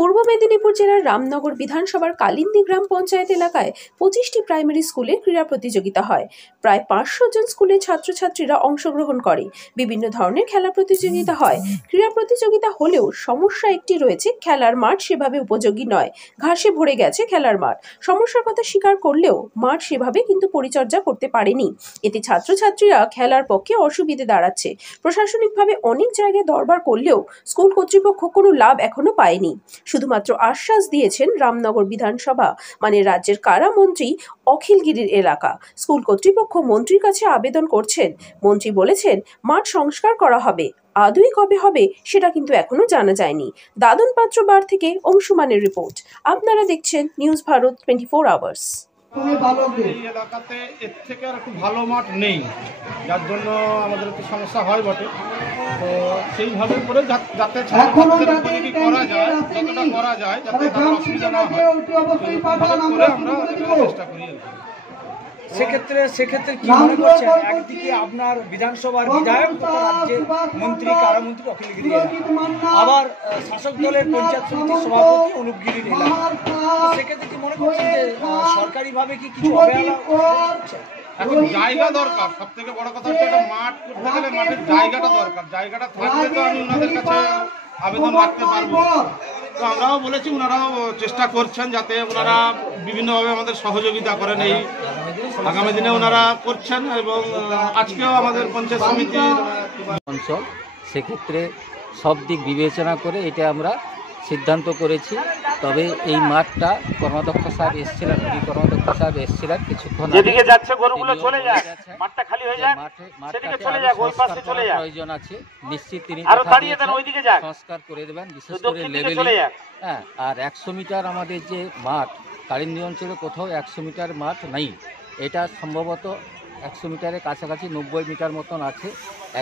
পূর্ব মেদিনীপুর জেলার রামনগর বিধানসভার কালিন্দী গ্রাম পঞ্চায়েত এলাকায় 25টি প্রাইমারি স্কুলে ক্রীড়া প্রতিযোগিতা হয়। প্রায় 500 জন স্কুলের ছাত্রছাত্রীরা অংশগ্রহণ করে। বিভিন্ন ধরনের খেলা প্রতিযোগিতা হয়। ক্রীড়া প্রতিযোগিতা হলেও সমস্যা একটি রয়েছে, খেলার মাঠ সেভাবে উপযোগী নয়। ঘাসে ভরে গেছে খেলার মাঠ। সমস্যার কথা স্বীকার করলেও মাঠ সেভাবে কিন্তু পরিচর্যা করতে পারেনি। এতে ছাত্রছাত্রীরা খেলার পক্ষে অসুবিধে দাঁড়াচ্ছে। প্রশাসনিকভাবে অনেক জায়গায় দরবার করলেও স্কুল কর্তৃপক্ষ কোনো লাভ এখনো পায়নি। শুধুমাত্র আশ্বাস দিয়েছেন রামনগর বিধানসভা মানে রাজ্যের কারামন্ত্রী অখিলগিরির এলাকা। স্কুল কর্তৃপক্ষ মন্ত্রীর কাছে আবেদন করছেন। মন্ত্রী বলেছেন মাঠ সংস্কার করা হবে, আদৌ কবে হবে সেটা কিন্তু এখনো জানা যায়নি। দাদন পাত্র বার থেকে অংশুমানের রিপোর্ট। আপনারা দেখছেন নিউজ ভারত 24 আওয়ার্স। এই এলাকাতে এর থেকে আর একটু ভালো মাঠ নেই, যার জন্য আমাদের একটু সমস্যা হয় বটে। তো সেইভাবে করে যাতে ছাত্রছাত্রীদের উপযোগী করা যায়, যতটা করা যায় যাতে তাদের অসুবিধা না হয় করে আমরা চেষ্টা করি। সেক্ষেত্রে কি মনে করছেন, একদিকে আপনার বিধানসভার বিধায়ক তথা রাজ্যের মন্ত্রী কারামন্ত্রী অখিলগিরি আবার শাসক দলের পঞ্চায়েত সমিতির সভাপতি অনুপ গিরির এলাকা, সেক্ষেত্রে কি মনে করছেন যে সরকারিভাবে কি কিছু অবহেলা হচ্ছে? এখন জায়গা দরকার, সব থেকে বড় কথা হচ্ছে একটা মাঠ করতে গেলে মাঠের জায়গাটা দরকার। জায়গাটা থাকলে তো আমি ওনাদের কাছে আবেদন রাখতে পারবো। তো আমরাও বলেছি, ওনারাও চেষ্টা করছেন যাতে ওনারা বিভিন্নভাবে আমাদের সহযোগিতা করেন। এই আগামী দিনে ওনারা করছেন এবং আজকেও আমাদের পঞ্চায়েত সমিতির অঞ্চল, সেক্ষেত্রে সব দিক বিবেচনা করে এটা আমরা সিদ্ধান্ত করেছি। তবে এই মাঠটা কর্মাধ্যক্ষ সাহেব এসেছিলেন, কর্মাধ্যক্ষ সাহেব এসেছিলেন কিছুক্ষণ যেদিকে যাচ্ছে গরুগুলো চলে যায়, মাঠটা খালি হয়ে যায়, সেদিকে চলে যায়, ওই পাশে চলে যায়। প্রয়োজন আছে, নিশ্চিত তিনি আরো তাড়িয়ে দেন, ওইদিকে যাক, সংস্কার করে দেবেন, বিশেষ করে লেভেলে। হ্যাঁ, আর 100 মিটার আমাদের যে মাঠ কালিন্দী অঞ্চলে কোথাও 100 মিটার মাঠ নাই। এটা সম্ভবত 100 মিটারের কাছাকাছি 90 মিটার মতন আছে।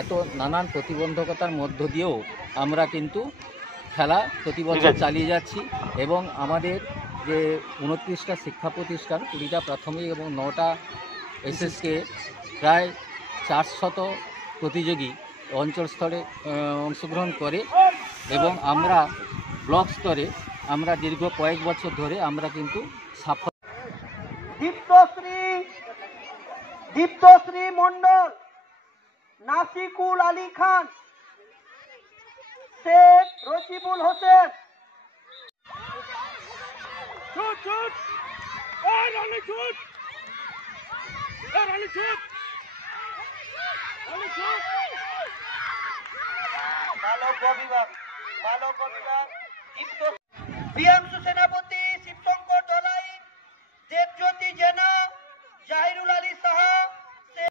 এত নানান প্রতিবন্ধকতার মধ্য দিয়েও আমরা কিন্তু খেলা প্রতি বছর চালিয়ে যাচ্ছি এবং আমাদের যে 29টা শিক্ষা প্রতিষ্ঠান, 20টা প্রাথমিক এবং 9টা এসএসকে প্রায় 400 প্রতিযোগী অঞ্চল স্তরে অংশগ্রহণ করে এবং আমরা ব্লক স্তরে আমরা দীর্ঘ কয়েক বছর ধরে আমরা কিন্তু সাফল্য। দীপ্তশ্রী মন্ডল, নাসিকুল আলী খান, শেখ রশিবুল হোসেন। বালক বিভাগ প্রিয়াংশু সেনা